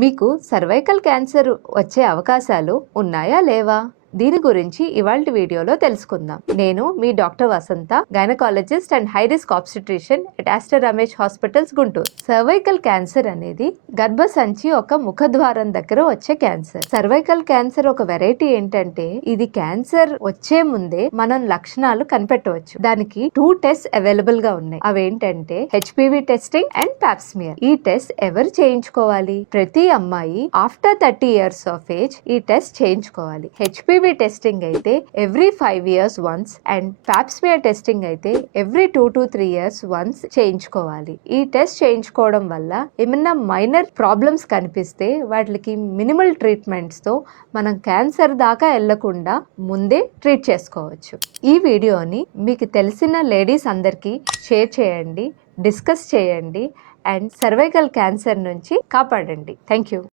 మీకు cervical cancer వచ్చే అవకాశాలు ఉన్నాయా లేవా? దీని గురించి ఇవాల్టి వీడియోలో తెలుసుకుందాం. నేను మీ doctor Vasantha, gynaecologist and high risk obstetrician at Aster Ramesh hospitals, Guntur. Cervical cancer అనేది గర్భసంచి ఒక ముఖద్వారం దగ్గర వచ్చే క్యాన్సర్. సర్వైకల్ క్యాన్సర్ ఒక వెరైటీ ఏంటంటే, ఇది క్యాన్సర్ వచ్చే ముందే మనం లక్షణాలు కనిపెట్టవచ్చు. దానికి 2 టెస్ట్ అవైలబుల్ గా ఉన్నాయి. అవేంటంటే హెచ్పివి టెస్టింగ్ అండ్ పాప్స్మియర్. ఈ టెస్ట్ ఎవరు చేయించుకోవాలి? ప్రతి అమ్మాయి ఆఫ్టర్ 30 years ఆఫ్ ఏజ్ ఈ టెస్ట్ చేయించుకోవాలి. హెచ్పివి టెస్టింగ్ అయితే every 5 years once and Pap smear testing అయితే ఎవ్రీ 2 to 3 years వన్స్ చేయించుకోవాలి. ఈ టెస్ట్ చేయించుకోవడం వల్ల ఏమన్నా మైనర్ ప్రాబ్లమ్స్ కనిపిస్తే వాటికి మినిమల్ ట్రీట్మెంట్స్ తో మనం క్యాన్సర్ దాకా వెళ్లకుండా ముందే ట్రీట్ చేసుకోవచ్చు. ఈ వీడియోని మీకు తెలిసిన లేడీస్ అందరికీ షేర్ చేయండి, డిస్కస్ చేయండి అండ్ సర్వైకల్ క్యాన్సర్ నుంచి కాపాడండి. Thank you.